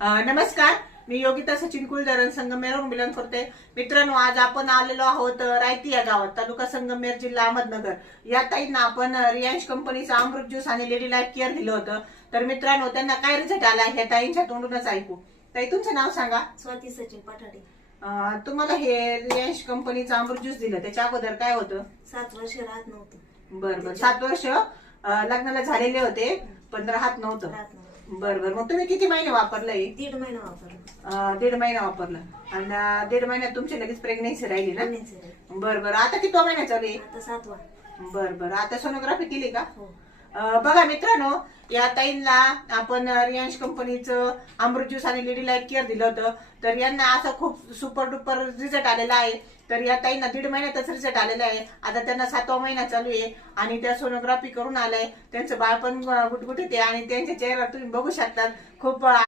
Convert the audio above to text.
नमस्कार, मी योगिता सचिन कुलधरण संगमेरवरून बिलॉंग करते. मित्रांनो, आज आपण आलेलो आहोत रायती या गावात, तालुका संगमेर, जिल्हा अहमदनगर. या ताईंना आपण रियांश कंपनीचा अमृत ज्यूस आणि लेडी लाईफ केअर दिलं होतं. तर मित्रांनो, त्यांना काय रिझल्ट आला ह्या ताईंच्या तोंडूनच ऐकू. ताई, तुमचं नाव सांगा. स्वाती सचिन पठाडे. तुम्हाला हे रियांश कंपनीचं अमृत ज्यूस दिलं, त्याच्या अगोदर काय होतं? 7 वर्ष राहत नव्हतं. बरं 7 वर्ष लग्नाला झालेले होते, पण राहत नव्हतं. बरं मग तुम्ही किती महिने वापरलंय? 1.5 महिना वापरलं. 1.5 महिना वापरलं. आणि 1.5 महिन्यात तुमची लगेच प्रेग्नेन्सी राहिली ना? प्रेग्नन्सी. बरं आता किती महिना चालू आहे? आता 7वा. बरं आता सोनोग्राफी केली का? हो. बघा मित्रांनो, या ताईंना आपण रियांश कंपनीचं अमृत ज्यूस आणि लेडी लाईफ केअर दिलं होतं. तर यांना असं खूप सुपर डुपर रिझल्ट आलेला आहे. तर या ताईंना 1.5 महिन्यातच रिझल्ट आलेला आहे. आता त्यांना 7वा महिना चालू आहे आणि त्या सोनोग्राफी करून आलाय. त्यांचं बाळ पण गुटगुटीत आहे आणि त्यांच्या चेहऱ्यावर तुम्ही बघू शकता खूप